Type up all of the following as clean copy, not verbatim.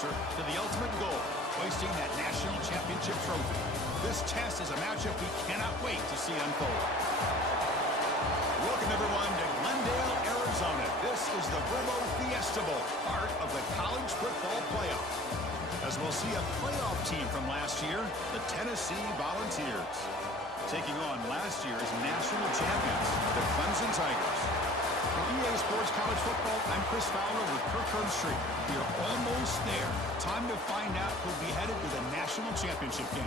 closer to the ultimate goal, hoisting that national championship trophy. This test is a matchup we cannot wait to see unfold. Welcome, everyone, to Glendale, Arizona. This is the FIESTA Bowl, part of the college football playoff. As we'll see a playoff team from last year, the Tennessee Volunteers, taking on last year's national champions, the Clemson Tigers. For EA Sports College Football, I'm Chris Fowler with Kirk Herbstreit. We are almost there. Time to find out who'll be headed to the national championship game.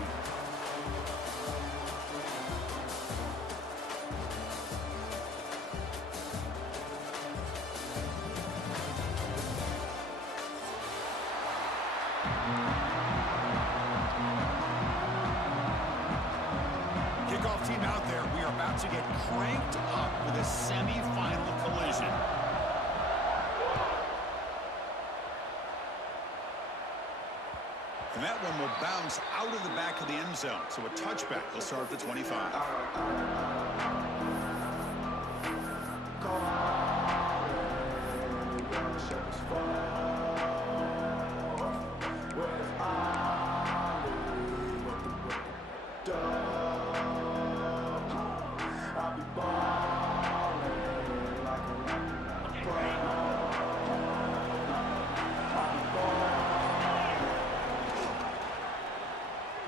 Kickoff team out there. We are about to get cranked up with a semi-final collision. And that one will bounce out of the back of the end zone. So a touchback will start at the 25.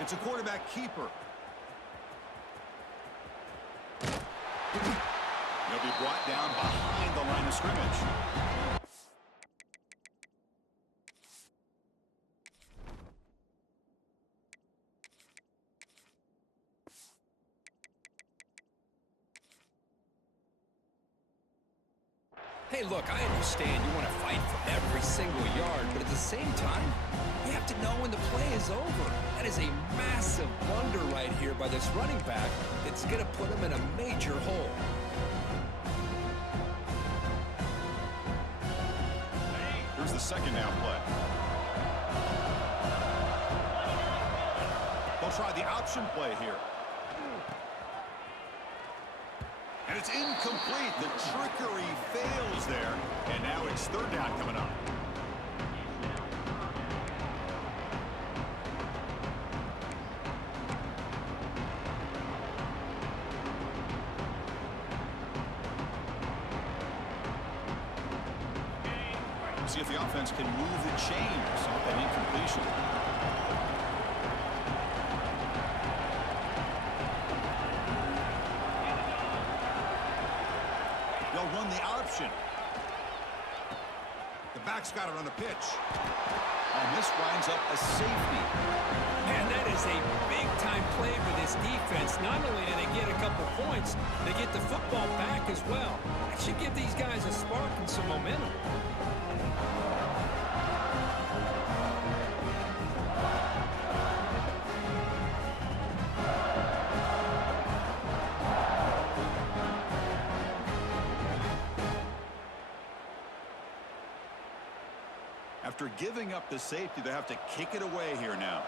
It's a quarterback keeper. He'll be brought down behind the line of scrimmage. Hey, look, I understand you want to fight for every single yard, but at the same time, you have to know when the play is over. That is a massive blunder right here by this running back that's going to put him in a major hole. Here's the second down play. They'll try the option play here. And it's incomplete. The trickery fails there. And now it's third down coming up. See if the offense can move the chains off that incompletion. They'll run the option. The back's got it on the pitch. And this winds up a safety. And that is a big-time play for this defense. Not only do they get a couple points, they get the football back as well. That should give these guys a spark and some momentum. After giving up the safety, they have to kick it away here now.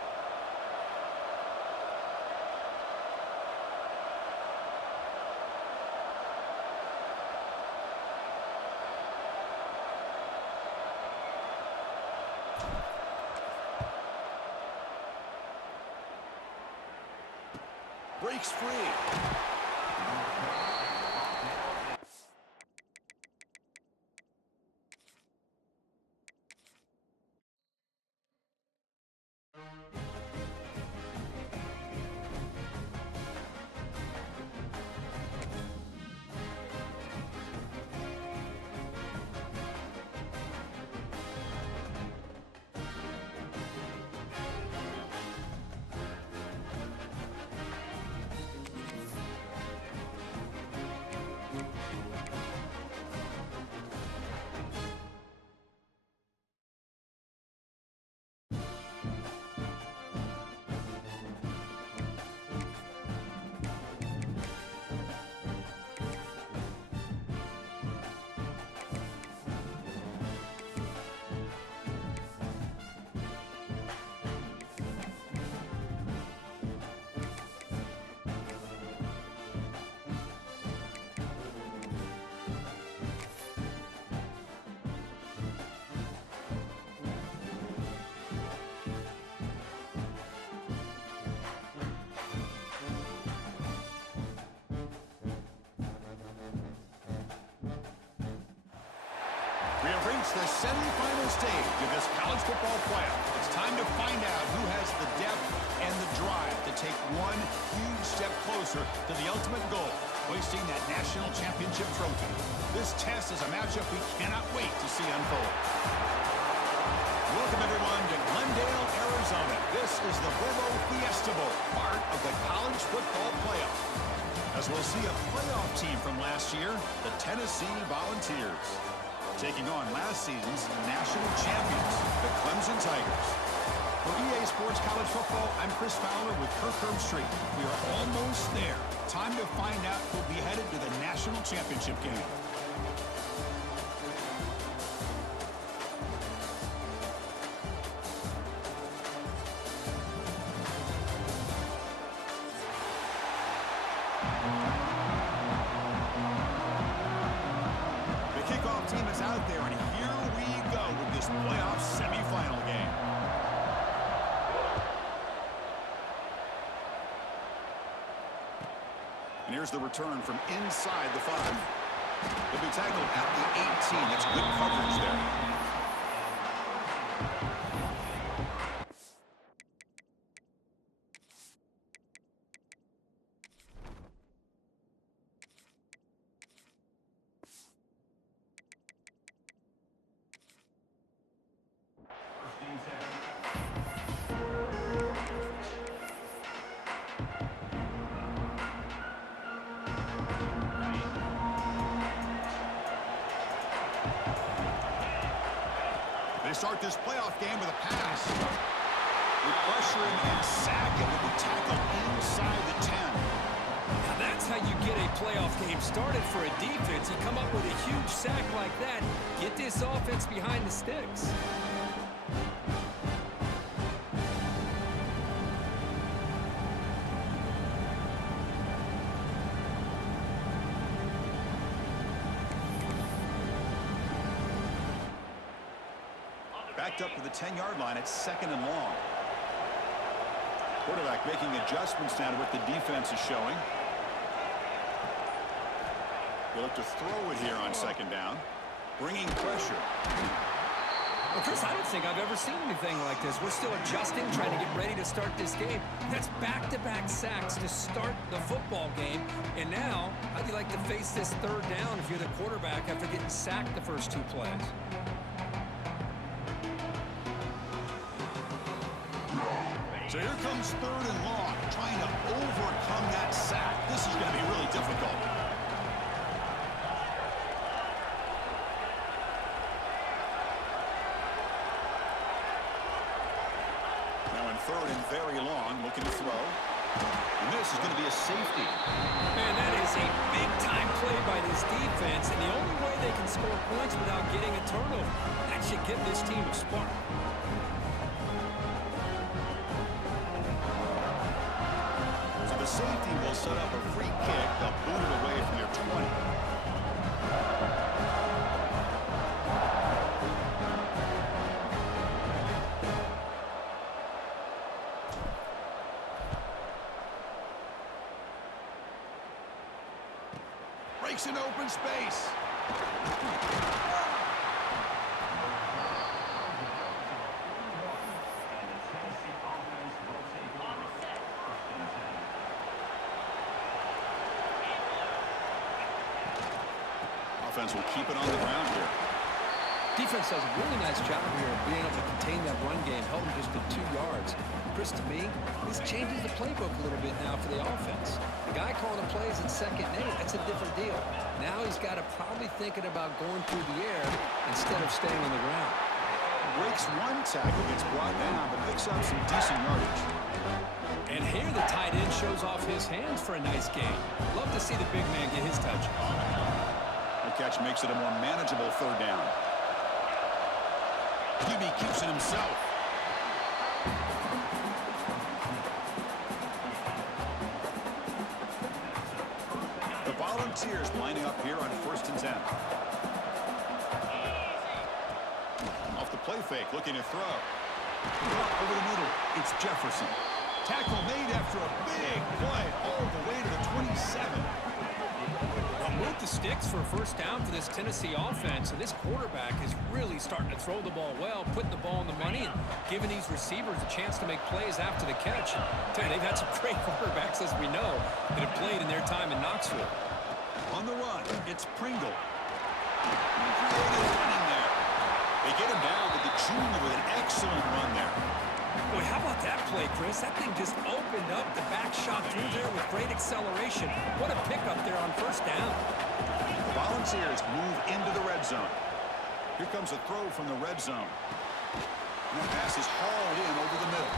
Breaks free. It's the semifinal stage of this college football playoff. It's time to find out who has the depth and the drive to take one huge step closer to the ultimate goal, hoisting that national championship trophy. This test is a matchup we cannot wait to see unfold. Welcome, everyone, to Glendale, Arizona. This is the FIESTA Bowl, part of the college football playoff. As we'll see a playoff team from last year, the Tennessee Volunteers, taking on last season's national champions, the Clemson Tigers. For EA Sports College Football, I'm Chris Fowler with Kirk Herbstreit. We are almost there. Time to find out who'll be headed to the national championship game. Team is out there, and here we go with this playoff semifinal game. And here's the return from inside the 5. He'll be tackled at the 18. That's good coverage there. They start this playoff game with a pass. We pressure him and sack him with the tackle inside the 10. Now that's how you get a playoff game started for a defense. You come up with a huge sack like that, get this offense behind the sticks. Backed up to the 10-yard line. It's 2nd and long. Quarterback making adjustments now to what the defense is showing. We'll look to throw it here on 2nd down. Bringing pressure. Well, Chris, I don't think I've ever seen anything like this. We're still adjusting, trying to get ready to start this game. That's back-to-back sacks to start the football game. And now, how do you like to face this 3rd down if you're the quarterback after getting sacked the first 2 plays? So here comes 3rd and long, trying to overcome that sack. This is going to be really difficult. Now in 3rd and very long, looking to throw. And this is going to be a safety. Man, that is a big-time play by this defense, and the only way they can score points without getting a turnover. That should give this team a spark. Safety will set up a free kick. They'll boot it away from their 20. Breaks an open space. Offense will keep it on the ground here. Defense does a really nice job here of being able to contain that run game, held him just to 2 yards. Chris, to me, this changes the playbook a little bit now for the offense. The guy calling the plays at 2nd and 8, that's a different deal. Now he's got to probably thinking about going through the air instead of staying on the ground. Breaks one tackle, gets brought down, but picks up some decent yardage. And here the tight end shows off his hands for a nice game. Love to see the big man get his touch. The catch makes it a more manageable 3rd down. QB keeps it himself. The Volunteers lining up here on 1st and 10. Off the play fake, looking to throw. Over the middle, it's Jefferson. Tackle made after a big play all the way to the 27. moved the sticks for a first down for this Tennessee offense, and this quarterback is really starting to throw the ball well, putting the ball in the money, and giving these receivers a chance to make plays after the catch. And I tell you, they've had some great quarterbacks, as we know, that have played in their time in Knoxville. On the run, it's Pringle. Creative running there. They get him down to the junior with an excellent run there. Boy, how about that play, Chris? That thing just opened up. The back shot through there with great acceleration. What a pickup there on first down. The Volunteers move into the red zone. Here comes a throw from the red zone. And the pass is hauled in over the middle.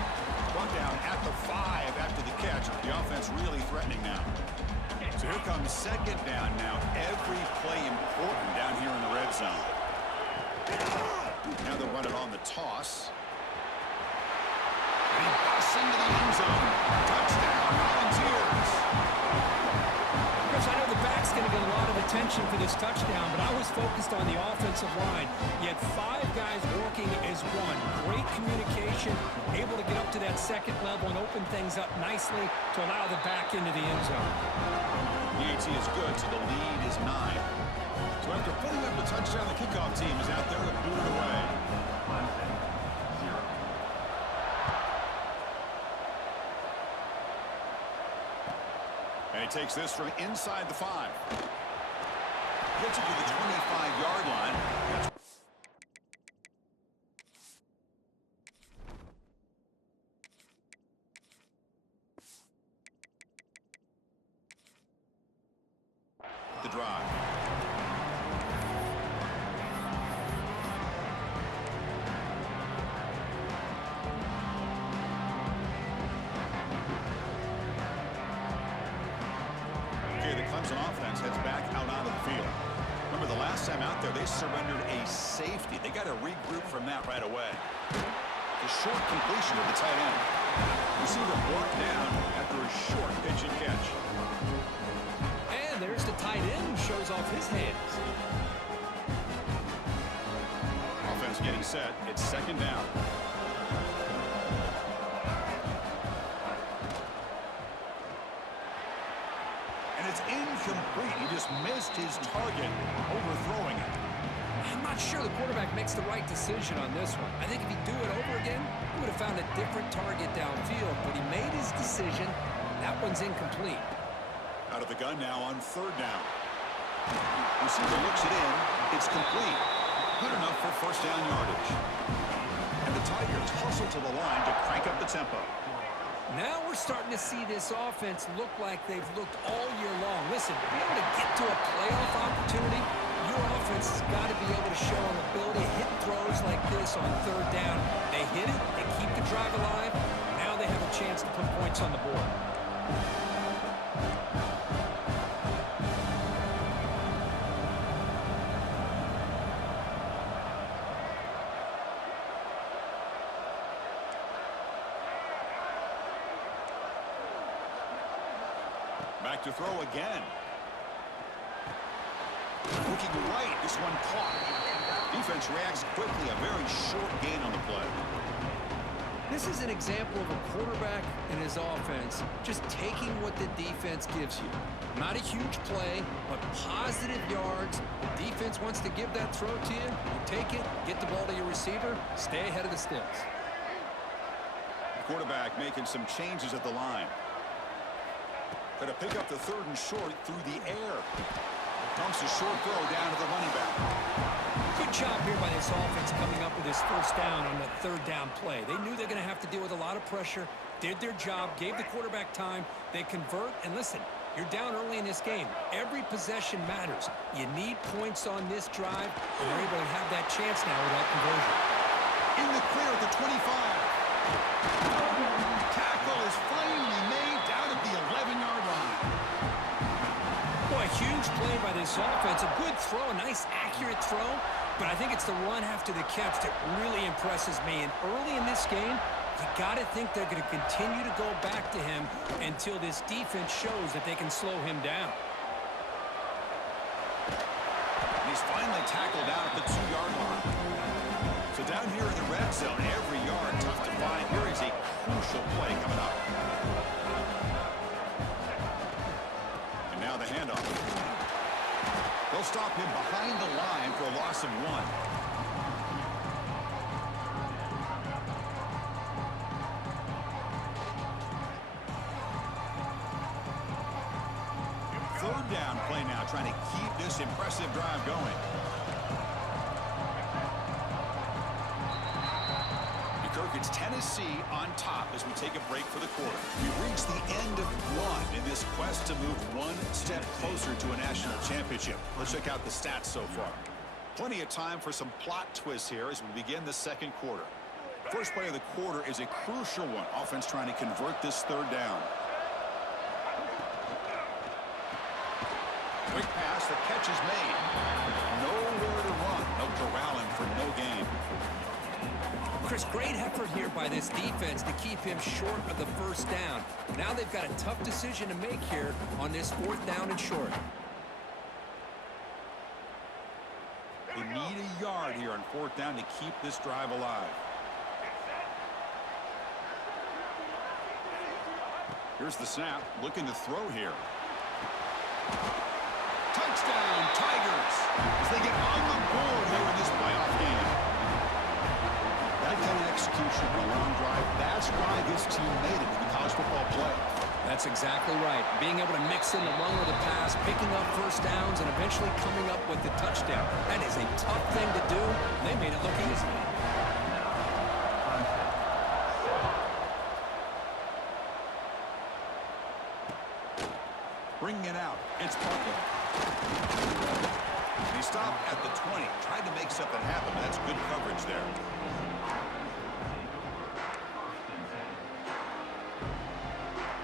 Brought down at the 5 after the catch. The offense really threatening now. So here comes second down now. Every play important down here in the red zone. Now they'll run it on the toss. And he busts into the end zone. Touchdown, Volunteers. Chris, I know the back's going to get a lot of attention for this touchdown, but I was focused on the offensive line. You had 5 guys working as one. Great communication, able to get up to that second level and open things up nicely to allow the back into the end zone. The AT is good, so the lead is 9. So after putting up the touchdown, the kickoff team is out there to boot it away. And he takes this from inside the 5. Gets it to the 25-yard line. That's the drive. Okay, the Clemson offense heads back out onto the field. Remember, the last time out there, they surrendered a safety. They got to regroup from that right away. The short completion of the tight end. Receiver brought down after a short pitch and catch. And there's the tight end who shows off his hands. Offense getting set. It's second down. And it's incomplete. He just missed his target, overthrowing it. I'm not sure the quarterback makes the right decision on this one. I think if he'd do it over again, he would have found a different target downfield, but he made his decision. That one's incomplete. Out of the gun now on third down. Receiver looks it in. It's complete. Good enough for first down yardage. And the Tigers hustle to the line to crank up the tempo. Now we're starting to see this offense look like they've looked all year long. Listen, to be able to get to a playoff opportunity, your offense has got to be able to show an ability to hit throws like this on third down. They hit it, they keep the drive alive. Now they have a chance to put points on the board. Back to throw again. Looking right, this one caught. Defense reacts quickly, a very short gain on the play. This is an example of a quarterback and his offense just taking what the defense gives you. Not a huge play, but positive yards. The defense wants to give that throw to you. You take it, get the ball to your receiver, stay ahead of the sticks. The quarterback making some changes at the line. Going to pick up the third and short through the air. Dumps a short throw down to the running back. Good job here by this offense coming up with this first down on the third down play. They knew they're going to have to deal with a lot of pressure, did their job, gave the quarterback time. They convert, and listen, you're down early in this game. Every possession matters. You need points on this drive, and they're able to have that chance now with that conversion. In the clear at the 25. Tackle is finally made down at the 11-yard line. Boy, huge play by this offense. A good throw, a nice accurate throw, but I think it's the run after the catch that really impresses me. And early in this game, you got to think they're going to continue to go back to him until this defense shows that they can slow him down. He's finally tackled down at the 2-yard line. So down here in the red zone, every yard tough to find. Here is a crucial play coming up. And now the handoff. They'll stop him behind the line for a loss of 1. Third down play now, trying to keep this impressive drive going. It's Tennessee on top as we take a break for the quarter. We've reached the end of 1 in this quest to move one step closer to a national championship. Let's check out the stats so far. Plenty of time for some plot twists here as we begin the second quarter. First play of the quarter is a crucial one. Offense trying to convert this third down. Quick pass, the catch is made. Nowhere to run. No corralling for no gain. Chris, great effort here by this defense to keep him short of the first down. Now they've got a tough decision to make here on this 4th down and short. They need a yard here on 4th down to keep this drive alive. Here's the snap, looking to throw here. Touchdown, Tigers, as they get on the board here in this playoff game. That kind of execution on a long drive, that's why this team made it to the college football playoff. That's exactly right. Being able to mix in the run with the pass, picking up first downs, and eventually coming up with the touchdown. That is a tough thing to do. They made it look easy. Bringing it out, it's Parker. He stopped at the 20, tried to make something happen, but that's good coverage there.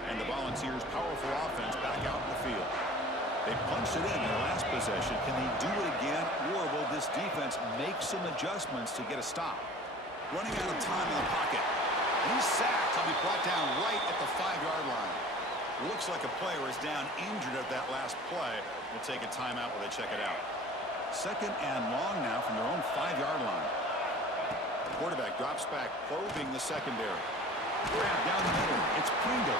And the Volunteers' powerful offense back out in the field. They punched it in their last possession. Can they do it again, or will this defense make some adjustments to get a stop? Running out of time in the pocket. And he's sacked. He'll be brought down right at the 5-yard line. Looks like a player is down injured at that last play. We'll take a timeout while they check it out. 2nd and long now from their own 5-yard line. The quarterback drops back, probing the secondary. Grab down the middle. It's Pringle.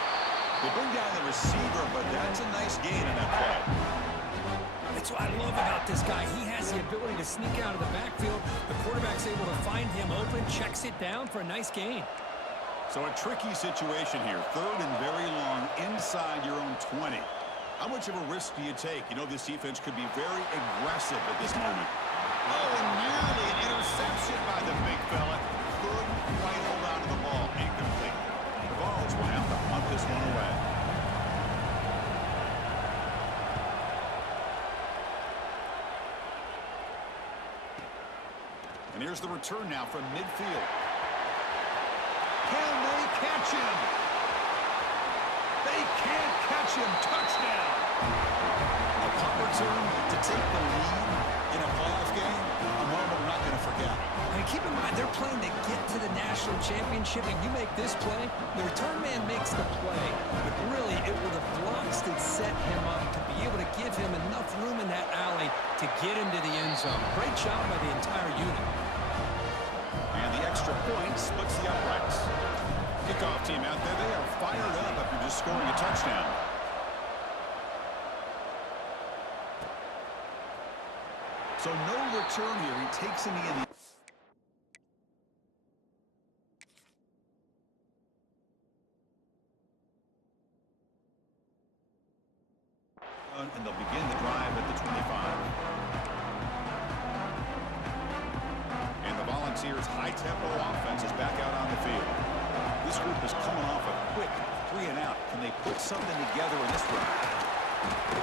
They bring down the receiver, but that's a nice gain in that play. That's what I love about this guy. He has the ability to sneak out of the backfield. The quarterback's able to find him open, checks it down for a nice gain. So a tricky situation here. 3rd and very long inside your own 20. How much of a risk do you take? You know, this defense could be very aggressive at this moment. Oh, and nearly an interception by the big fella. Couldn't quite hold on to the ball. Incomplete. The Vols will have to punt this one away. And here's the return now from midfield. Can they catch him? They can't catch him. Touchdown. A punt return to take the lead in a playoff game. A moment we're not going to forget. And keep in mind, they're playing to get to the national championship, and you make this play, the return man makes the play. But really, it were the blocks that set him up to be able to give him enough room in that alley to get into the end zone. Great job by the entire unit. And the extra point splits the uprights. Kickoff team out there, they are fired up after just scoring a touchdown. So no return here. He takes in the end. And they'll begin the drive at the 25. And the Volunteers' high-tempo offense is back out on the field. This group is coming off a quick 3-and-out. Can they put something together in this drive?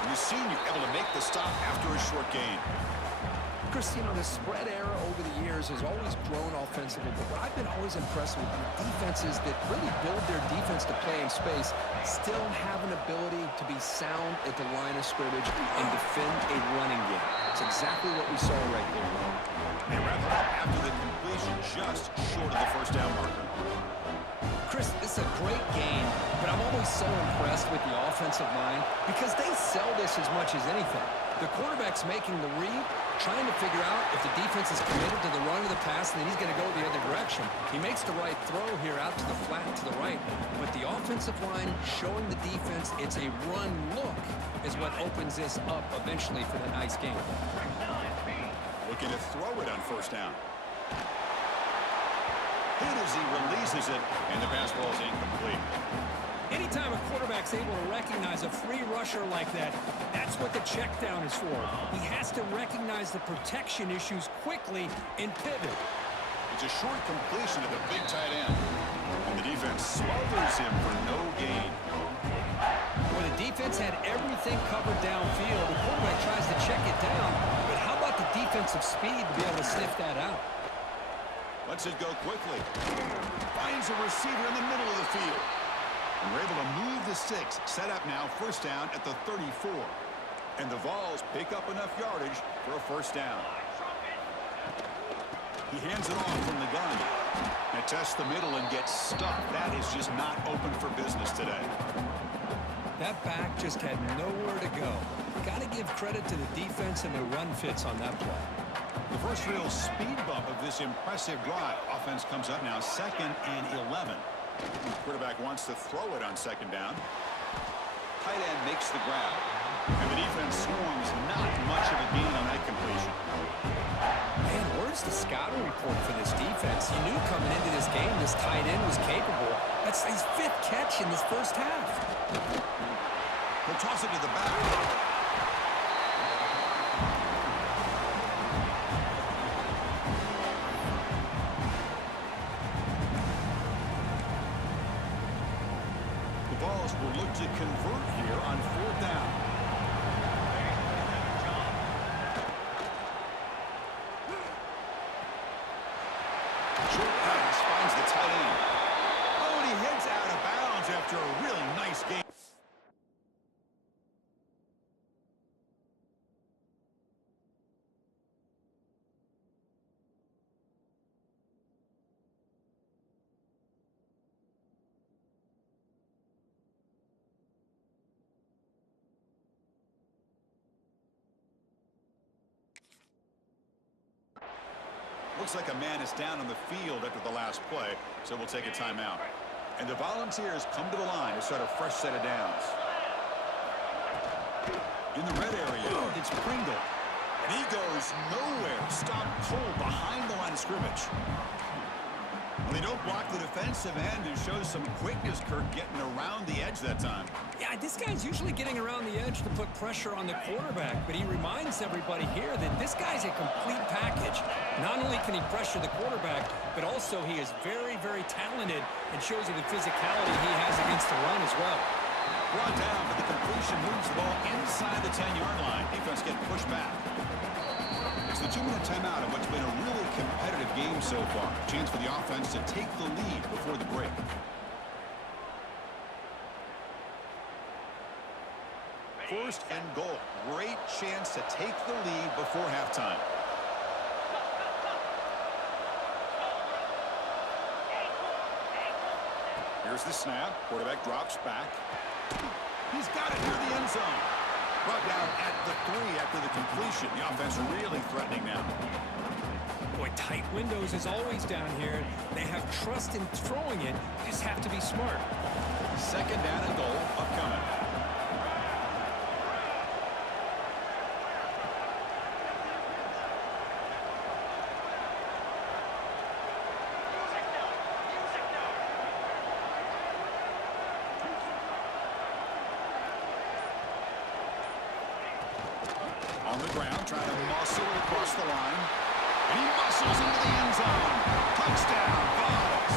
You've seen you're able to make the stop after a short gain. Chris, you know, the spread era over the years has always grown offensively, but what I've been always impressed with are defenses that really build their defense to play in space, still have an ability to be sound at the line of scrimmage and defend a running game. It's exactly what we saw right there. They wrap it up after the completion, just short of the first down marker. Chris, this is a great game, but I'm always so impressed with the offensive line because they sell this as much as anything. The quarterback's making the read, trying to figure out if the defense is committed to the run or the pass, and then he's going to go the other direction. He makes the right throw here out to the flat to the right, but the offensive line showing the defense it's a run look is what opens this up eventually for the nice game. Looking to throw it on first down. Hit as he releases it, and the pass ball is incomplete. Anytime a quarterback's able to recognize a free rusher like that, that's what the check down is for. He has to recognize the protection issues quickly and pivot. It's a short completion to the big tight end. And the defense smothers him for no gain. Where the defense had everything covered downfield, the quarterback tries to check it down, but how about the defensive speed to be able to sniff that out? Lets it go quickly. Finds a receiver in the middle of the field. And we're able to move the sticks. Set up now, first down at the 34. And the Vols pick up enough yardage for a first down. He hands it off from the gun. And tests the middle and gets stuck. That is just not open for business today. That back just had nowhere to go. Got to give credit to the defense and the run fits on that play. The first real speed bump of this impressive drive. Offense comes up now, 2nd and 11. The quarterback wants to throw it on second down. Tight end makes the grab. And the defense swarms not much of a gain on that completion. Man, where's the scouting report for this defense? You knew coming into this game this tight end was capable. That's his 5th catch in this first half. He'll toss it to the back. Vols will look to convert here on 4th down. Short pass finds the tight end. Oh, and he heads out of bounds after a really nice game. Looks like a man is down on the field after the last play, so we'll take a timeout. And the Volunteers come to the line to start a fresh set of downs. In the red area, it's Pringle. And he goes nowhere. Stopped cold behind the line of scrimmage. Well, they don't block the defensive end and shows some quickness, Kirk, getting around the edge that time. Yeah, this guy's usually getting around the edge to put pressure on the quarterback, but he reminds everybody here that this guy's a complete package. Not only can he pressure the quarterback, but also he is very, very talented and shows you the physicality he has against the run as well. Brought down, but the completion moves the ball inside the 10-yard line. Defense getting pushed back. It's the 2-minute timeout of what's been a really competitive game so far. Chance for the offense to take the lead before the break. First and goal. Great chance to take the lead before halftime. Here's the snap. Quarterback drops back. He's got it near the end zone. Brought down at the 3 after the completion. The offense really threatening now. Boy, tight windows is always down here. They have trust in throwing it. You just have to be smart. 2nd down and goal upcoming. On the ground, trying to muscle it across the line. And he muscles into the end zone. Touchdown, Vols.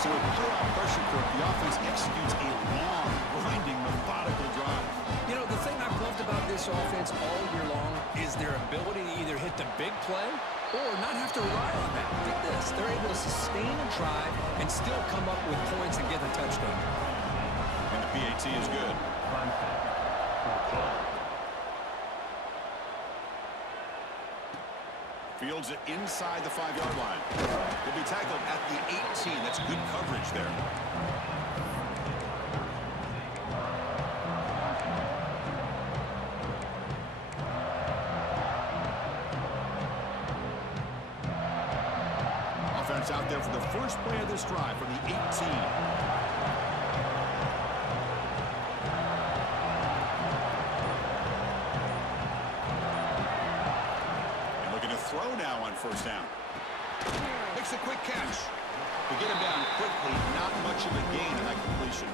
So with playoff pressure, Kirk, the offense executes a long, grinding, methodical drive. You know, the thing I've loved about this offense all year long is their ability to either hit the big play or not have to rely on that. Look at this. They're able to sustain a drive and still come up with points and get the touchdown. And the PAT is good. Fields it inside the 5-yard line. He'll be tackled at the 18. That's good coverage there. first play of this drive from the 18. And looking to throw now on first down. Makes a quick catch. To get him down quickly, not much of a gain in that completion.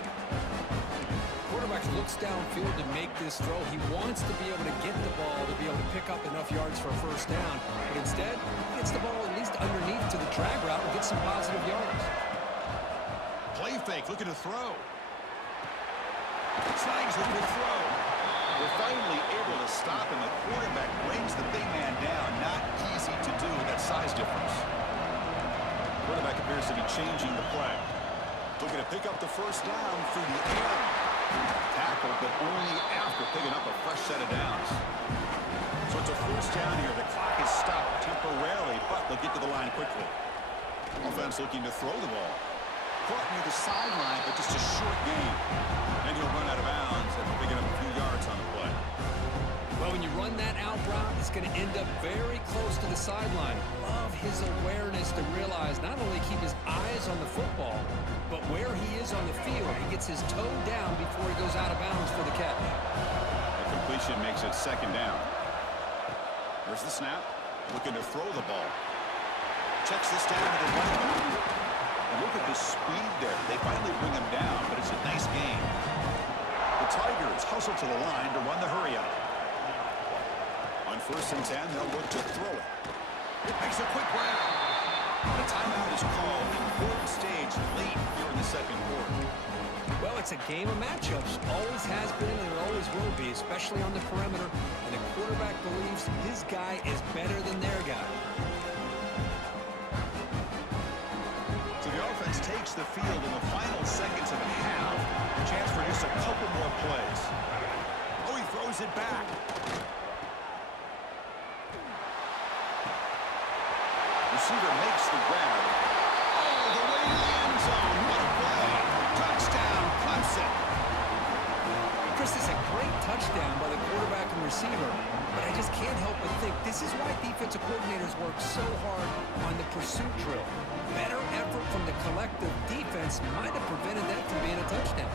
Quarterback looks downfield to make this throw. He wants to be able to get the ball to be able to pick up enough yards for a first down. But instead, he gets the ball at least underneath to the drag route and gets some positive yards. Play fake, looking to throw. Slangs looking to throw. We're finally able to stop, and the quarterback brings the big man down. Not easy to do with that size difference. Quarterback appears to be changing the play. Looking to pick up the first down through the air. Tackle, but only after picking up a fresh set of downs. So it's a first down here. The clock is stopped temporarily, but they'll get to the line quickly. Offense looking to throw the ball. Caught near the sideline, but just a short gain. And he'll run out of bounds after picking up a few yards on the play. Well, when you run that out route, it's going to end up very close to the sideline. Love his awareness to realize not only keep his eyes on the football, but where he is on the field. He gets his toe down before he goes out of bounds for the catch. The completion makes it second down. There's the snap. Looking to throw the ball. Checks this down to the running back. And look at the speed there. They finally bring him down, but it's a nice gain. The Tigers hustle to the line to run the hurry up. On first and 10, they'll look to throw it. It makes a quick grab. The timeout is called. Important stage late here in the second quarter. Well, it's a game of matchups. Always has been and it always will be, especially on the perimeter. And the quarterback believes his guy is better than their guy. So the offense takes the field in the final seconds of a half. A chance for just a couple more plays. Oh, he throws it back. Receiver makes the grab. Oh, the way to the end zone. What a play. Touchdown, Clemson. Chris, this is a great touchdown by the quarterback and receiver, but I just can't help but think this is why defensive coordinators work so hard on the pursuit drill. Better effort from the collective defense might have prevented that from being a touchdown.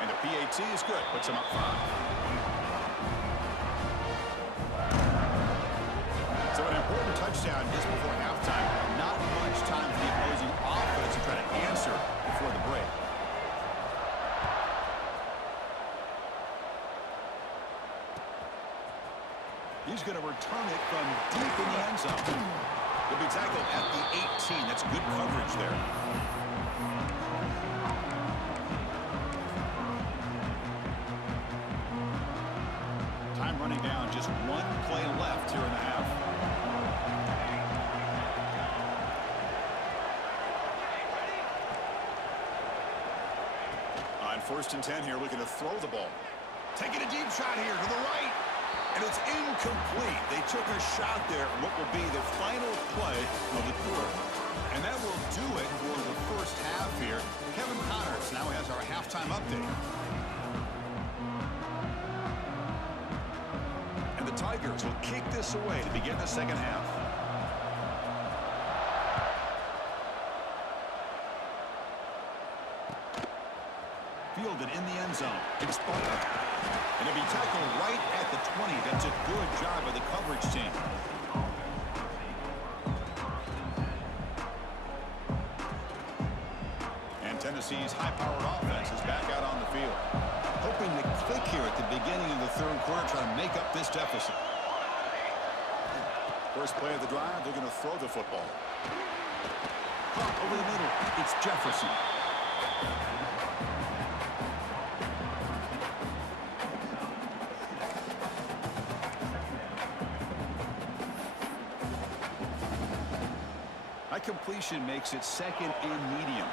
And the PAT is good. Puts him up 5. So an important touchdown just before halftime. Not much time for the opposing offense to try to answer before the break. He's going to return it from deep in the end zone. He'll be tackled at the 18. That's good coverage there. Time running down. Just one play left here in the half. On first and 10 here, looking to throw the ball. Taking a deep shot here to the right. And it's incomplete. They took a shot there, what will be the final play of the quarter. And that will do it for the first half here. Kevin Connors now has our halftime update. And the Tigers will kick this away to begin the second half. Fielded in the end zone. Exploded. And it'll be tackled right at the 20. That's a good job of the coverage team. And Tennessee's high-powered offense is back out on the field. Hoping to click here at the beginning of the third quarter, trying to make up this deficit. First play of the drive, they're going to throw the football. Caught over the middle. It's Jefferson. Completion makes it second and medium.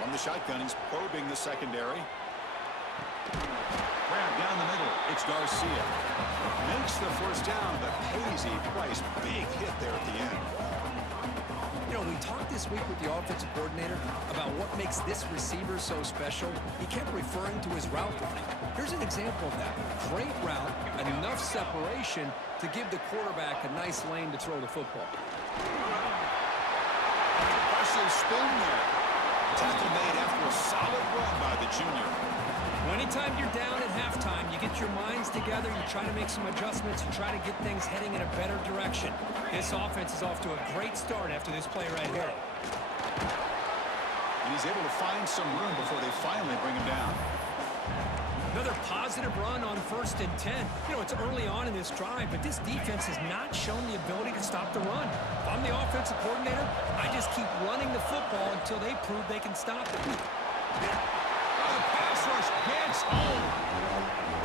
From the shotgun, he's probing the secondary. Grab down the middle. It's Garcia. Makes the first down, but pays a price. Big hit there at the end. You know, we talked this week with the offensive coordinator about what makes this receiver so special. He kept referring to his route running. Here's an example of that. Great route, enough separation to give the quarterback a nice lane to throw the football. Impressive spin there. Tackle made after a solid run by the junior. Anytime you're down at halftime, you get your minds together, you try to make some adjustments, you try to get things heading in a better direction. This offense is off to a great start after this play right here. And he's able to find some room before they finally bring him down. Another positive run on 1st and 10. You know, it's early on in this drive, but this defense has not shown the ability to stop the run. If I'm the offensive coordinator, I just keep running the football until they prove they can stop it. Pass rush gets home.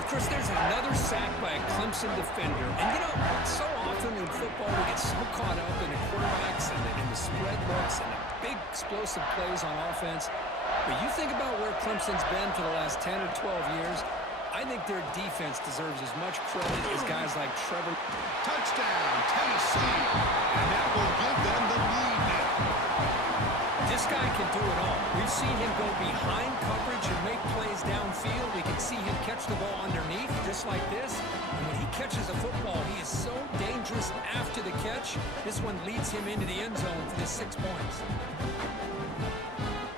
Of course, there's another sack by a Clemson defender. And, you know, so often in football we get so caught up in the quarterbacks and the spread looks and the big explosive plays on offense. But you think about where Clemson's been for the last 10 or 12 years, I think their defense deserves as much credit as guys like Trevor. Touchdown, Tennessee. And that will give them the lead now. This guy can do it all. We've seen him go behind coverage and make plays downfield. We can see him catch the ball underneath, just like this. And when he catches a football, he is so dangerous after the catch. This one leads him into the end zone for the 6 points.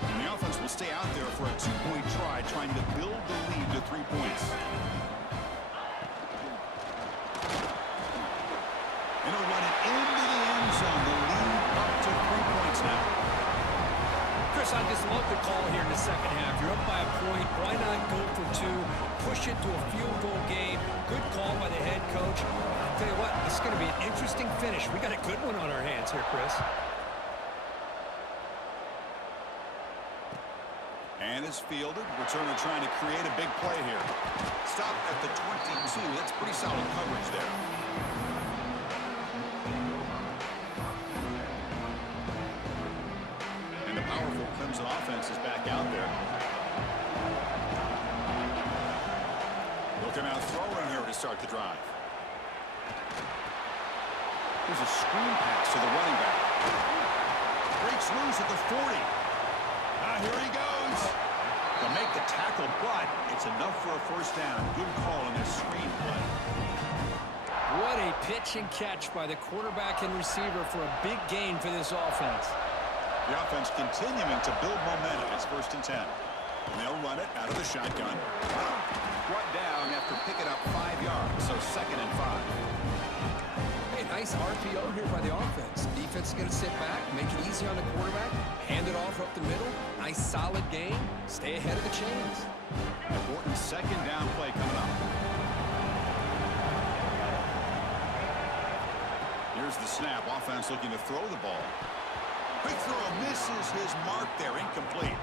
And the offense will stay out there for a 2-point try, trying to build the lead to 3 points. And he'll run it into the end zone. The lead up to 3 points now. Chris, I just love the call here in the second half. You're up by a point. Why not go for 2? Push it to a field goal game. Good call by the head coach. I'll tell you what, this is going to be an interesting finish. We got a good one on our hands here, Chris. And it's fielded. Returner trying to create a big play here. Stop at the 22. That's pretty solid coverage there. And the powerful Clemson offense is back out there. They'll come out throwing here to start the drive. There's a screen pass to the running back. Breaks loose at the 40. Here he goes. They'll make the tackle, but it's enough for a first down. Good call in this screen play. What a pitch and catch by the quarterback and receiver for a big gain for this offense. The offense continuing to build momentum. It's 1st and 10. And they'll run it out of the shotgun. Brought down after picking up 5 yards, so 2nd and 5. Hey, nice RPO here by the offense. Defense is going to sit back, make it easy on the quarterback, hand it off up the middle. Nice solid game. Stay ahead of the chains. Important 2nd down play coming up. Here's the snap. Offense looking to throw the ball. Quick throw misses his mark there. Incomplete.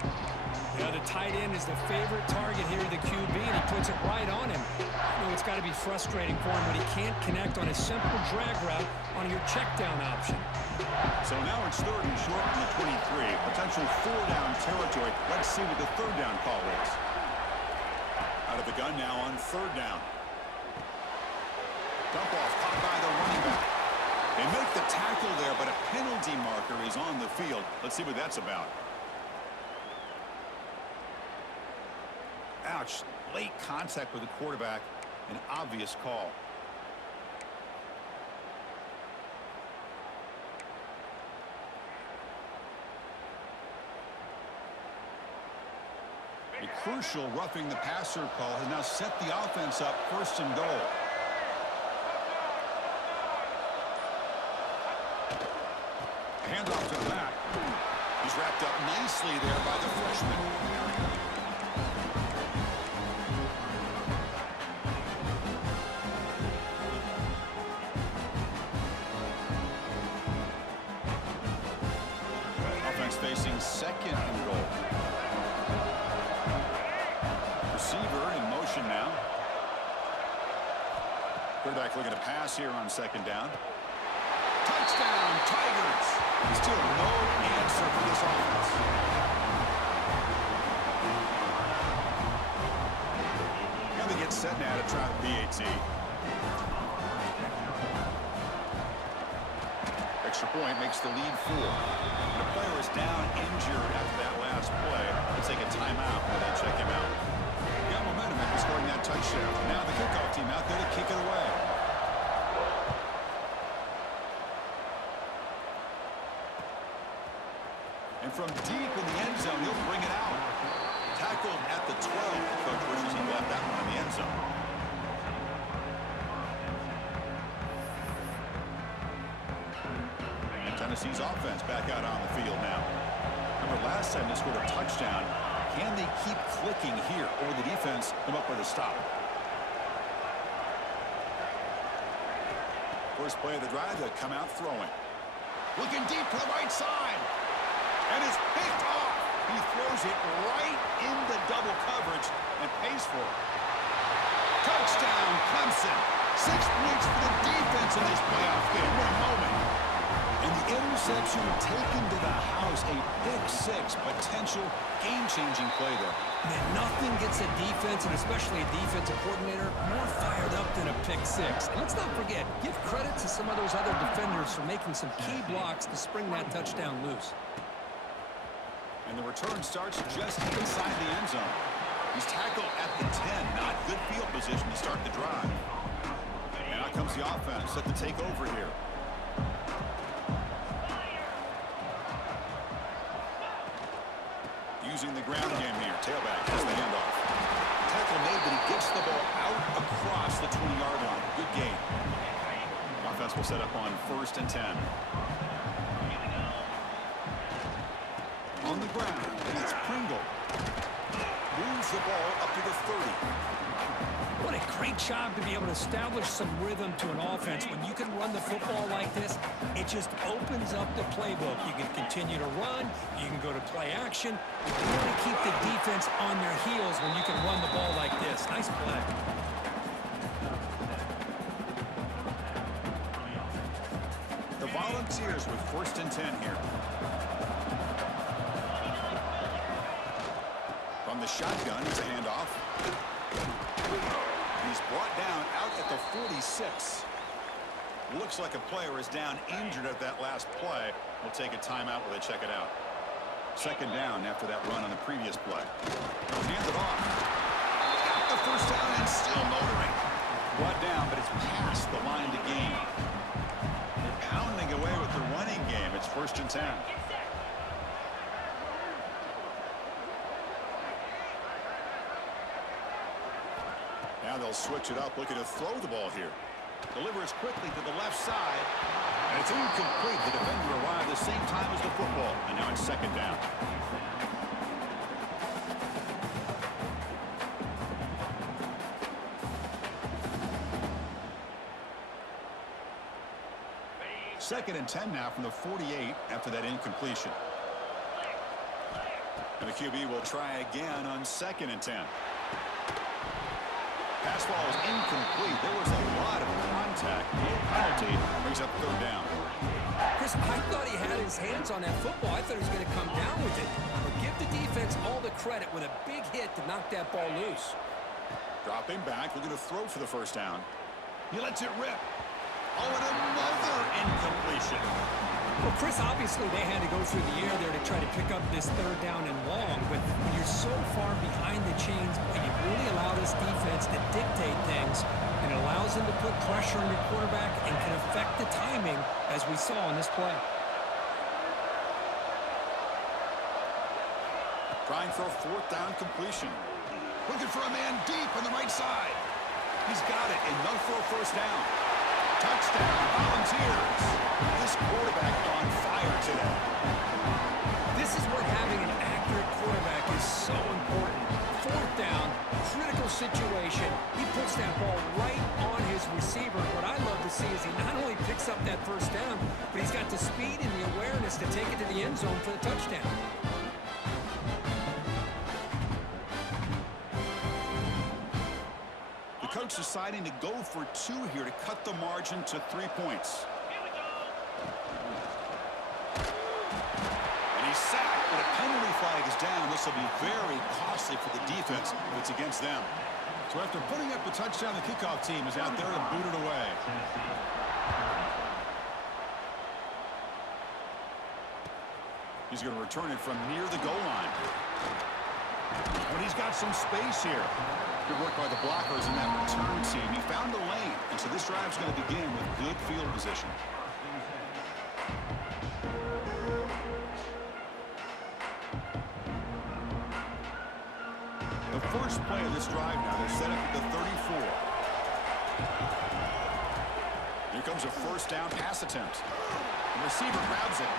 Yeah, the tight end is the favorite target here of the QB, and he puts it right on him. You know, it's got to be frustrating for him when he can't connect on a simple drag route on your check down option. So now it's 3rd and short from the 23. Potential 4-down territory. Let's see what the 3rd down call is. Out of the gun now on 3rd down. Dump off caught by the running back. They make the tackle there, but a penalty marker is on the field. Let's see what that's about. Ouch. Late contact with the quarterback. An obvious call. A crucial roughing the passer call has now set the offense up 1st and goal. Handoff to the back. He's wrapped up nicely there by the freshman. Offense facing 2nd and goal. Receiver in motion now. Quarterback looking to pass here on 2nd down. Touchdown, Tigers. Still no answer for this offense. Now they get set now to try the PAT. Extra point makes the lead 4. The player is down injured after that last play. Let's take a timeout while they check him out. Got momentum after scoring that touchdown. Now the kickoff team out there to kick it away. And from deep in the end zone, he'll bring it out. Tackled at the 12. The coach wishes he left that one in the end zone. And Tennessee's offense back out on the field now. Remember, last time they scored a touchdown. Can they keep clicking here, or will the defense come up with a stop? First play of the drive, they'll come out throwing. Looking deep to the right side. And it's picked off. He throws it right into double coverage and pays for it. Touchdown, Clemson. 6 points for the defense in this playoff game. What a moment. And the interception taken to the house. A big six, potential game-changing play there. Man, nothing gets a defense, and especially a defensive coordinator, more fired up than a pick six. And let's not forget, give credit to some of those other defenders for making some key blocks to spring that touchdown loose. And the return starts just inside the end zone. He's tackled at the 10. Not good field position to start the drive. And out comes the offense set to take over here. Using the ground game here. Tailback has the handoff. Tackle made, but he gets the ball out across the 20-yard line. Good gain. Offense will set up on 1st and 10. On the ground, and it's Pringle. Moves the ball up to the 30. What a great job to be able to establish some rhythm to an offense. When you can run the football like this, it just opens up the playbook. You can continue to run. You can go to play action. You can really keep the defense on their heels when you can run the ball like this. Nice play. The Volunteers with 1st and 10 here. From the shotgun, it's a handoff. He's brought down out at the 46. Looks like a player is down injured at that last play. We'll take a timeout while they check it out. 2nd down after that run on the previous play. He'll hand it off. Got the 1st down and still motoring. Brought down, but it's past the line to gain. They're pounding away with the running game. It's 1st and 10. Now they'll switch it up, looking to throw the ball here. Delivers quickly to the left side. And it's incomplete. The defender arrived the same time as the football. And now it's 2nd down. Second and 10 now from the 48 after that incompletion. And the QB will try again on 2nd and 10. Pass ball is incomplete. There was a lot of contact. No penalty. Brings up 3rd down. Chris, I thought he had his hands on that football. I thought he was going to come down with it. But give the defense all the credit with a big hit to knock that ball loose. Dropping back, looking to throw for the 1st down. He lets it rip. Oh, and another incompletion. Well, Chris, obviously they had to go through the air there to try to pick up this 3rd down and long, but when you're so far behind the chains, boy, you really allow this defense to dictate things, and it allows them to put pressure on your quarterback and can affect the timing, as we saw in this play. Trying for a 4th down completion. Looking for a man deep on the right side. He's got it, and no for a 1st down. Touchdown, Volunteers. This quarterback on fire today. This is what having an accurate quarterback is so important. 4th down, critical situation. He puts that ball right on his receiver. What I love to see is he not only picks up that 1st down, but he's got the speed and the awareness to take it to the end zone for the touchdown. Coach deciding to go for 2 here to cut the margin to 3 points. And he's sacked, but a penalty flag is down. This will be very costly for the defense if it's against them. So after putting up the touchdown, the kickoff team is out there to boot it away. He's going to return it from near the goal line. But he's got some space here. Good work by the blockers in that return team. He found the lane, and so this drive's going to begin with good field position. The first play of this drive now, they're set up at the 34. Here comes a first down pass attempt. The receiver grabs it.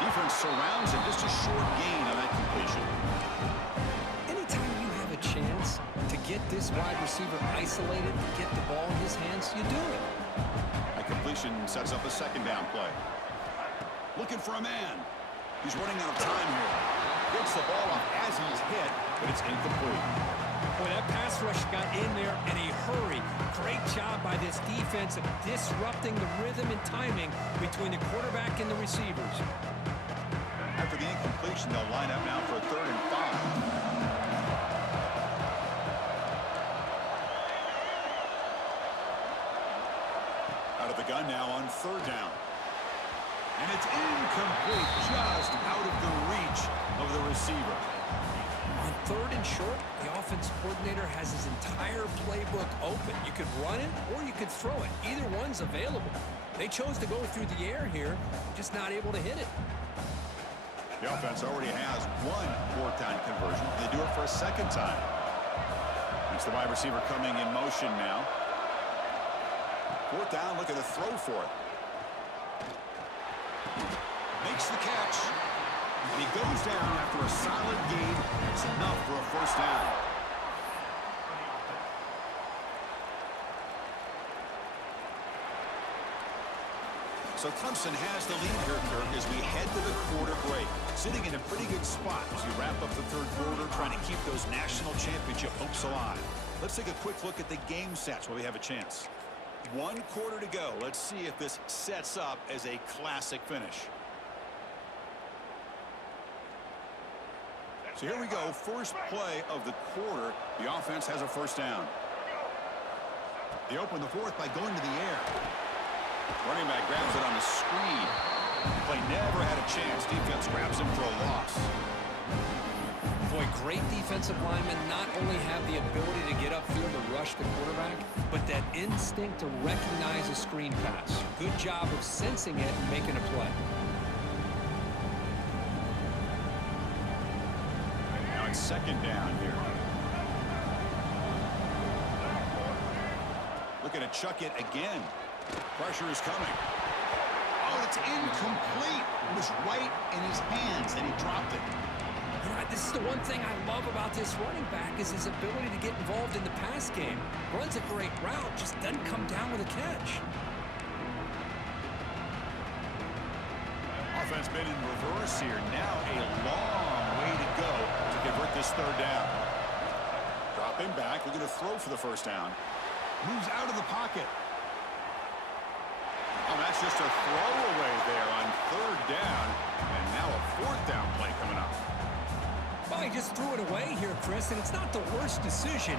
Defense surrounds him. Just a short gain on that completion. Anytime you have a chance to get this wide receiver isolated, to get the ball in his hands, you do it. That completion sets up a second down play. Looking for a man. He's running out of time here. Gets the ball off as he's hit, but it's incomplete. Boy, that pass rush got in there in a hurry. Great job by this defense of disrupting the rhythm and timing between the quarterback and the receivers. After the incompletion, they'll line up now for a 3rd and 5. Out of the gun now on 3rd down. And it's incomplete, just out of the reach of the receiver. On 3rd and short, the offense coordinator has his entire playbook open. You could run it or you could throw it. Either one's available. They chose to go through the air here, just not able to hit it. The offense already has one 4th down conversion. They do it for a second time. It's the wide receiver coming in motion now. 4th down, look at the throw for it. Makes the catch. And he goes down after a solid gain. It's enough for a first down. So Clemson has the lead here, Kirk, as we head to the quarter break. Sitting in a pretty good spot as we wrap up the 3rd quarter, trying to keep those national championship hopes alive. Let's take a quick look at the game stats while we have a chance. 1 quarter to go. Let's see if this sets up as a classic finish. So here we go. First play of the quarter. The offense has a first down. They open the 4th by going to the air. Running back grabs it on the screen. Play never had a chance. Defense grabs him for a loss. Boy, great defensive linemen not only have the ability to get upfield to rush the quarterback, but that instinct to recognize a screen pass. Good job of sensing it and making a play. Now it's 2nd down here. Looking to chuck it again. Pressure is coming. Oh, it's incomplete. It was right in his hands, and he dropped it. This is the one thing I love about this running back is his ability to get involved in the pass game. Runs a great route, just doesn't come down with a catch. Offense been in reverse here. Now a long way to go to convert this 3rd down. Dropping back, looking to throw for the first down. Moves out of the pocket. Oh, that's just a throwaway there on 3rd down. And now a 4th down play coming up. Well, he just threw it away here, Chris, and it's not the worst decision.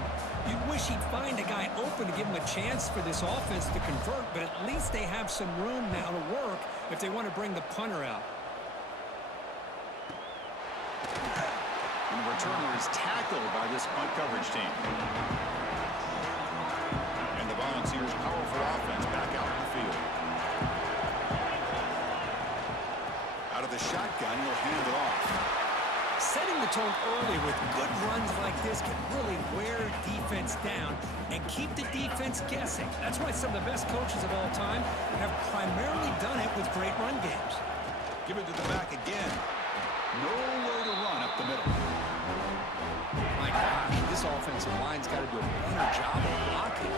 You'd wish he'd find a guy open to give him a chance for this offense to convert, but at least they have some room now to work if they want to bring the punter out. And the returner is tackled by this punt coverage team. And the Volunteers' powerful offense back out in the field. Out of the shotgun, he'll hand it off. Setting the tone early with good runs like this can really wear defense down and keep the defense guessing. That's why some of the best coaches of all time have primarily done it with great run games. Give it to the back again. Nowhere to run up the middle. My gosh, this offensive line's got to do a better job of blocking.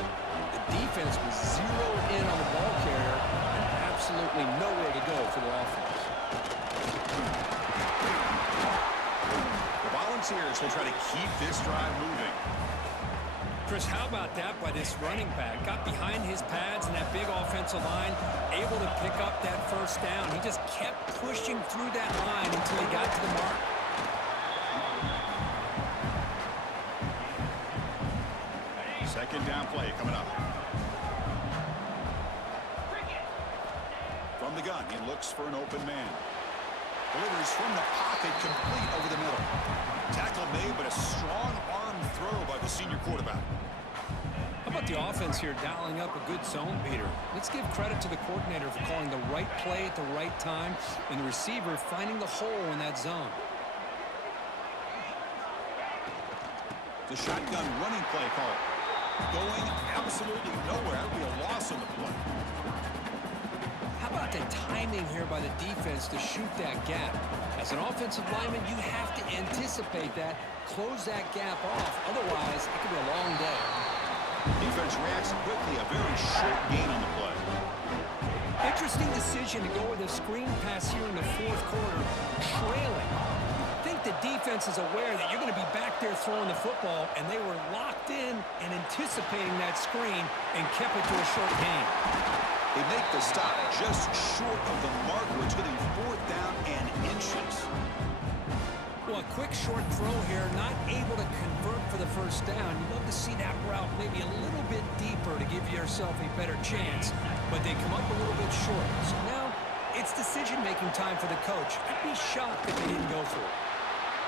The defense was zeroed in on the ball carrier and absolutely nowhere to go for the offense. Volunteers will try to keep this drive moving. Chris, how about that by this running back? Got behind his pads and that big offensive line, able to pick up that first down. He just kept pushing through that line until he got to the mark. Second down play coming up. From the gun, he looks for an open man. Delivers from the pocket, complete over the middle. Tackle made, but a strong arm throw by the senior quarterback. How about the offense here dialing up a good zone beater? Let's give credit to the coordinator for calling the right play at the right time and the receiver finding the hole in that zone. The shotgun running play call. Going absolutely nowhere. That would be a loss on the play. How about the timing here by the defense to shoot that gap? As an offensive lineman, you have to anticipate that, close that gap off. Otherwise, it could be a long day. Defense reacts quickly. A very short gain on the play. Interesting decision to go with a screen pass here in the fourth quarter, trailing. I think the defense is aware that you're going to be back there throwing the football, and they were locked in and anticipating that screen and kept it to a short gain. They make the stop just short of the marker. It's going to be 4th down and inches. Well, a quick short throw here, not able to convert for the first down. You'd love to see that route maybe a little bit deeper to give yourself a better chance, but they come up a little bit short. So now it's decision-making time for the coach. I'd be shocked if they didn't go for it.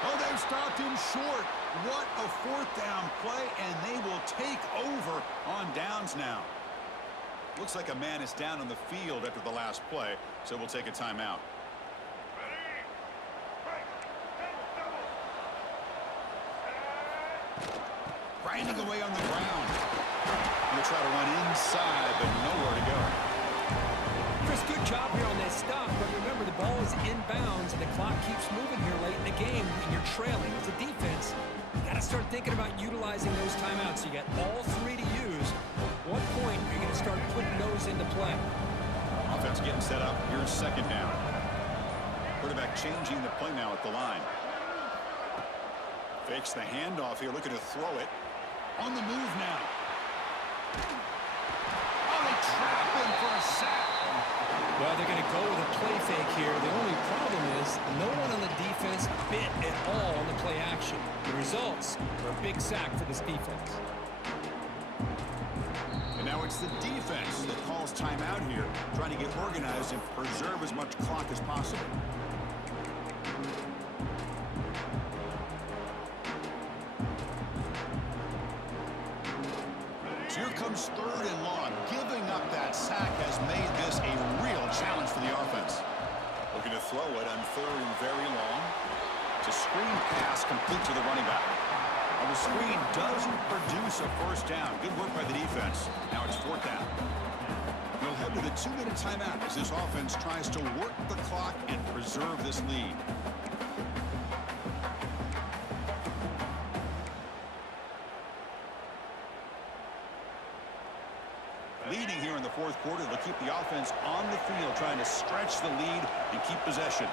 Oh, they've stopped him short. What a 4th down play, and they will take over on downs now. Looks like a man is down on the field after the last play, so we'll take a timeout. Grinding away on the ground. He'll try to run inside, but nowhere to go. Chris, good job here on that stop, but remember the ball is inbounds and the clock keeps moving here late in the game and you're trailing. As a defense, you got to start thinking about utilizing those timeouts. You got all 3 to use. At what point are you going to start putting those into play? Offense getting set up. Here's 2nd down. Quarterback changing the play now at the line. Fakes the handoff here, looking to throw it. On the move now. Oh, they trap him for a sack. Well, they're going to go with a play fake here. The only problem is no one on the defense bit at all on the play action. The results are a big sack for this defense. And now it's the defense that calls timeout here, trying to get organized and preserve as much clock as possible. So here comes 3rd and long. Giving up that sack has made this a real challenge for the offense. Looking to throw it on 3rd and very long. It's a screen pass complete to the running back. And the screen doesn't produce a 1st down. Good work by the defense. Now it's 4th down. We'll head to the 2-minute timeout as this offense tries to work the clock and preserve this lead. Leading here in the 4th quarter, they'll keep the offense on the field, trying to stretch the lead and keep possession.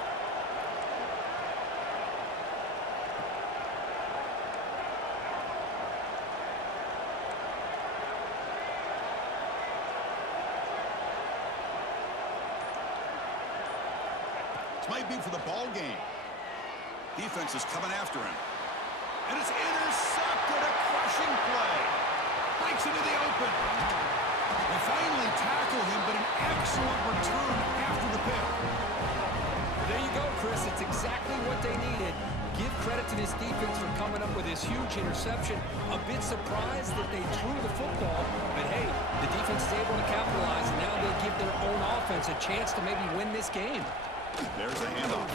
This might be for the ball game. Defense is coming after him. And it's intercepted, a crushing play. Breaks into the open. They finally tackle him, but an excellent return after the pick. There you go, Chris. It's exactly what they needed. Give credit to this defense for coming up with this huge interception. A bit surprised that they threw the football, but hey, the defense is able to capitalize, and now they give their own offense a chance to maybe win this game. There's the handoff.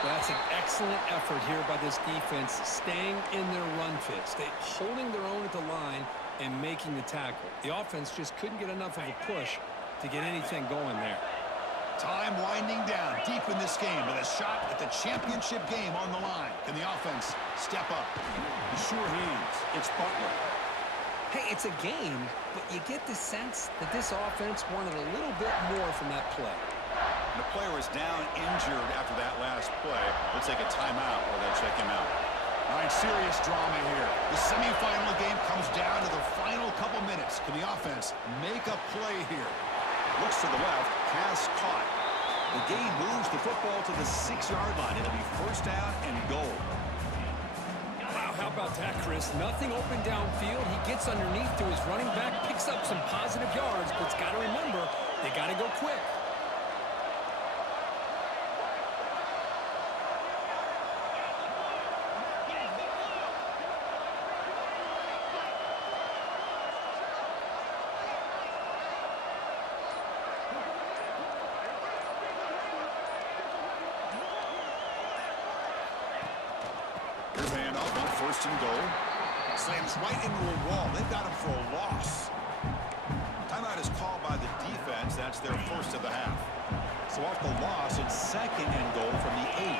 That's an excellent effort here by this defense, staying in their run fit, holding their own at the line and making the tackle. The offense just couldn't get enough of a push to get anything going there. Time winding down deep in this game with a shot at the championship game on the line. Can the offense step up? The sure hands. It's Butler. Hey, it's a game, but you get the sense that this offense wanted a little bit more from that play. The player is down injured after that last play. Let's take a timeout while they check him out. All right, serious drama here. The semifinal game comes down to the final couple minutes. Can the offense make a play here? Looks to the left, pass caught. The game moves the football to the 6-yard line. It'll be 1st down and goal. Wow, how about that, Chris? Nothing open downfield. He gets underneath to his running back, picks up some positive yards, but's got to remember, they got to go quick. first and goal. Slams right into a wall. They've got him for a loss. Timeout is called by the defense. That's their first of the half. So off the loss, it's second and goal from the 8.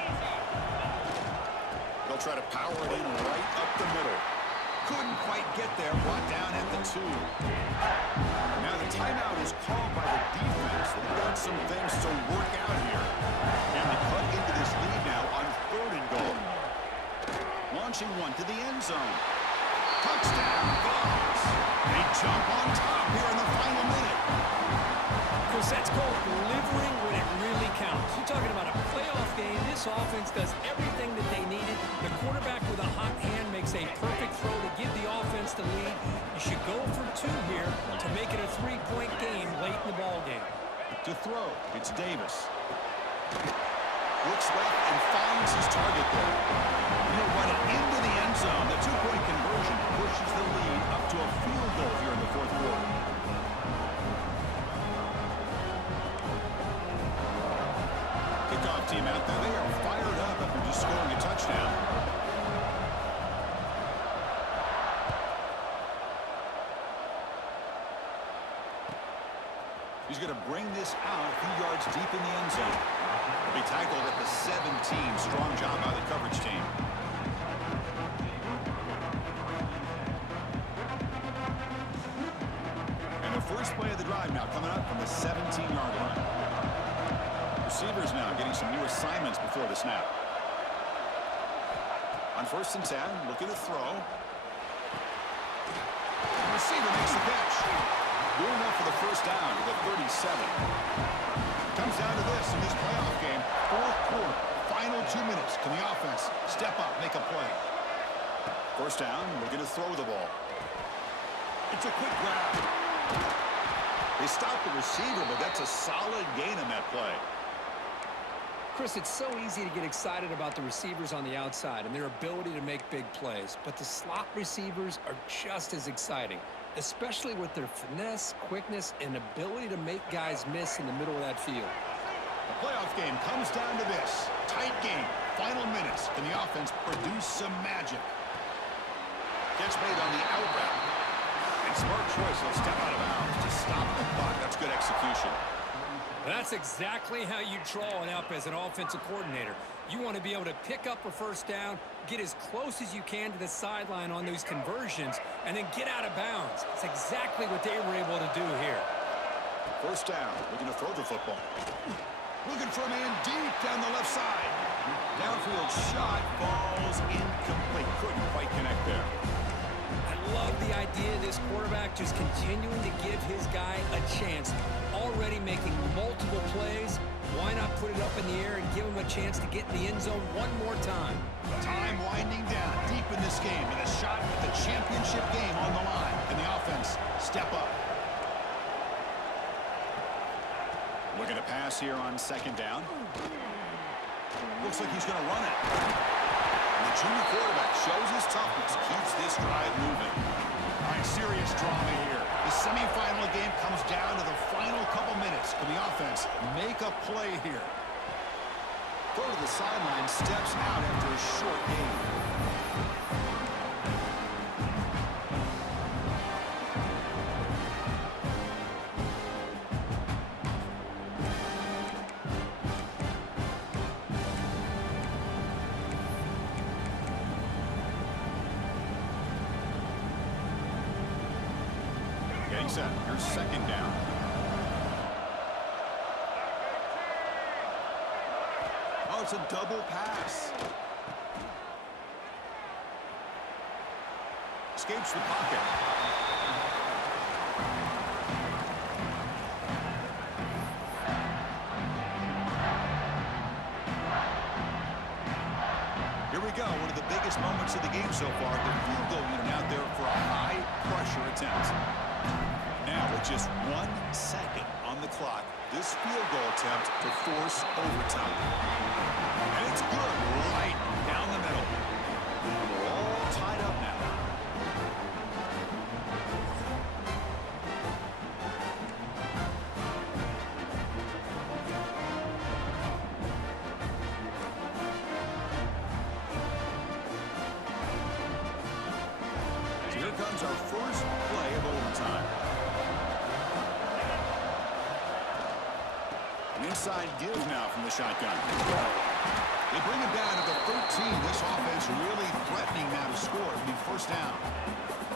They'll try to power it in right up the middle. Couldn't quite get there. Brought down at the 2. Now the timeout is called by the defense. They've got some things to work out here. And they cut into this lead now on third and goal. Launching one to the end zone. Touchdown, Vols. They jump on top here in the final minute. Chris, that's called delivering when it really counts. You're talking about a playoff game. This offense does everything that they needed. The quarterback with a hot hand makes a perfect throw to give the offense the lead. You should go for 2 here to make it a 3-point game late in the ball game. To throw, it's Davis. Looks left and finds his target there. He'll run it into the end zone. The 2-point conversion pushes the lead up to a field goal here in the fourth quarter. Kickoff team out there. They are fired up after just scoring a touchdown. He's going to bring this out a few yards deep in the end zone. He'll be tackled at the 17. Strong job by the coverage team. And the first play of the drive now coming up from the 17-yard line. Receivers now getting some new assignments before the snap. On first and 10, looking to throw. The receiver makes the catch. Good enough for the first down to the 37. Comes down to this in this playoff game. Fourth quarter, final 2 minutes. Can the offense step up, make a play? First down, looking to throw the ball. It's a quick grab. They stop the receiver, but that's a solid gain in that play. Chris, it's so easy to get excited about the receivers on the outside and their ability to make big plays, but the slot receivers are just as exciting, especially with their finesse, quickness, and ability to make guys miss in the middle of that field. The playoff game comes down to this. Tight game, final minutes. Can the offense produce some magic? Catch made on the out route. And smart choice, he'll step out of bounds to stop the clock. That's good execution. That's exactly how you draw it up as an offensive coordinator. You want to be able to pick up a first down, get as close as you can to the sideline on those conversions, and then get out of bounds. It's exactly what they were able to do here. First down, looking to throw the football. Looking for a man deep down the left side. Downfield shot, falls incomplete. Couldn't quite connect there. I love the idea of this quarterback just continuing to give his guy a chance. Already making multiple plays. Why not put it up in the air and give him a chance to get in the end zone one more time? Time winding down deep in this game, and a shot at the championship game on the line. Can the offense step up? Looking to pass here on second down. Looks like he's going to run it. And the junior quarterback shows his toughness, keeps this drive moving. All right, serious drama here. The semifinal game comes down to the final couple minutes. Can the offense make a play here? Throw to the sideline, steps out after a short game. Getting set. Here's second down. Oh, it's a double pass. Escapes the pocket. Here we go. One of the biggest moments of the game so far. The field goal unit out there for a high-pressure attempt. Now, with just 1 second on the clock, this field goal attempt to force overtime. And it's good, right down the middle. We're all tied up now. Inside give now from the shotgun. They bring it down at the 13. This offense really threatening now to score. It'll be first down.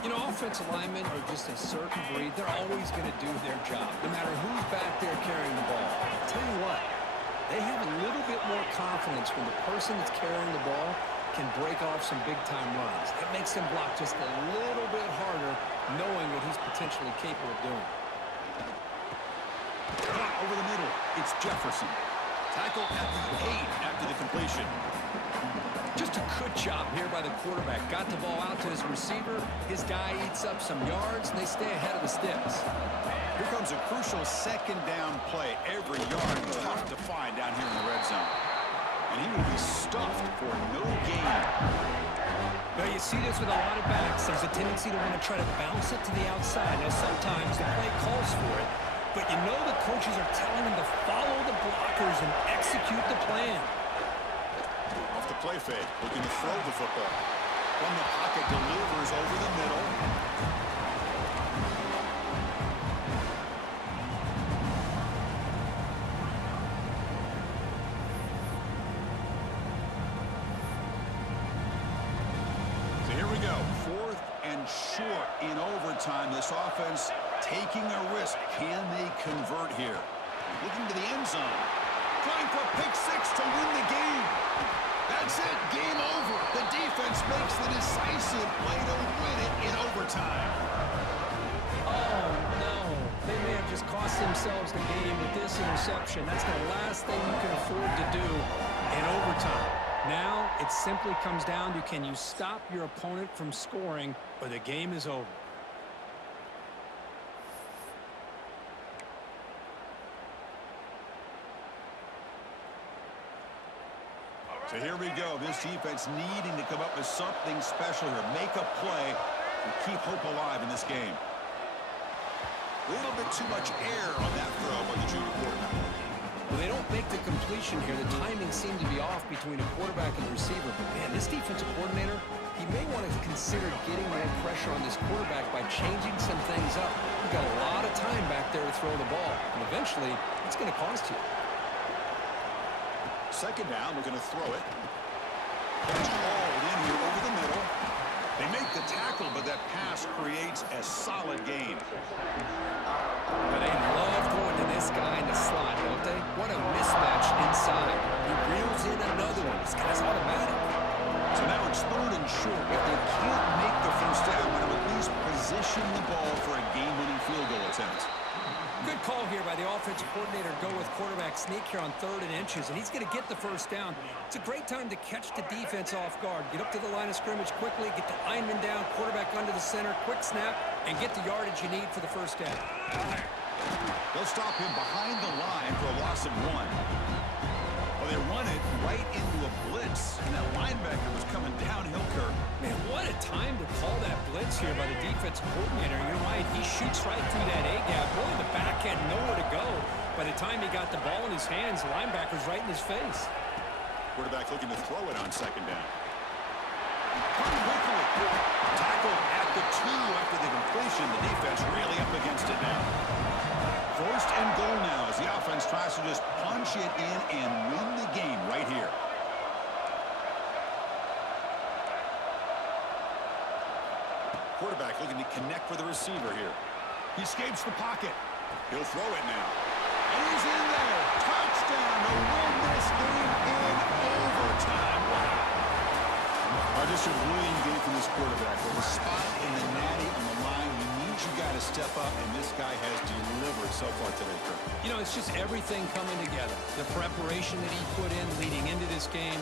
You know, offensive linemen are just a certain breed. They're always going to do their job, no matter who's back there carrying the ball. I'll tell you what, they have a little bit more confidence when the person that's carrying the ball can break off some big-time runs. It makes them block just a little bit harder, knowing what he's potentially capable of doing. Over the middle, it's Jefferson. Tackle at the 8 after the completion. Just a good job here by the quarterback. Got the ball out to his receiver. His guy eats up some yards, and they stay ahead of the sticks. Here comes a crucial second down play. Every yard tough to find down here in the red zone. And he will be stuffed for no gain. Well, you see this with a lot of backs. There's a tendency to want to try to bounce it to the outside. Now, sometimes the play calls for it, but you know the coaches are telling them to follow the blockers and execute the plan. Off the play fake, looking to throw the football. From the pocket, delivers over the middle. So here we go. 4th and short in overtime. This offense taking a risk. Can they convert here? Looking to the end zone. Trying for a pick 6 to win the game. That's it. Game over. The defense makes the decisive play to win it in overtime. Oh, no. They may have just cost themselves the game with this interception. That's the last thing you can afford to do in overtime. Now it simply comes down to, can you stop your opponent from scoring, or the game is over. So here we go. This defense needing to come up with something special here. Make a play and keep hope alive in this game. A little bit too much air on that throw by the junior quarterback. Well, they don't make the completion here. The timing seemed to be off between a quarterback and a receiver. But, man, this defensive coordinator, he may want to consider getting more pressure on this quarterback by changing some things up. You've got a lot of time back there to throw the ball, and eventually it's going to cost you. Second down, we're going to throw it. Catch hauled in here over the middle. They make the tackle, but that pass creates a solid gain. But they love going to this guy in the slot, don't they? What a mismatch inside. He reels in another one. This guy's automatic. So now it's 3rd and short. If they can't make the first down, they'll at least position the ball for a game-winning field goal attempt. Good call here by the offensive coordinator to go with quarterback sneak here on 3rd and inches, and he's going to get the first down. It's a great time to catch the defense off guard. Get up to the line of scrimmage quickly, get the lineman down, quarterback under the center, quick snap, and get the yardage you need for the first down. They'll stop him behind the line for a loss of 1. Well, they run it right into a blitz, and that linebacker was coming downhill, Kirk. Man, what a time to call that blitz here by the defensive coordinator. You're right, he shoots right through that A-gap. Really, the back had nowhere to go. By the time he got the ball in his hands, the linebacker's right in his face. Quarterback looking to throw it on second down. Quickly. Tackle at the 2 after the completion. The defense really up against it now. 1st and goal now as the offense tries to just punch it in and win the game right here. Quarterback looking to connect with the receiver here. He escapes the pocket. He'll throw it now. And he's in there. Touchdown to win this game in overtime. Wow. Just a brilliant game from this quarterback. With a spot in the natty on the line, you need you got to step up, and this guy has delivered so far today, Kirk. You know, it's just everything coming together. The preparation that he put in leading into this game,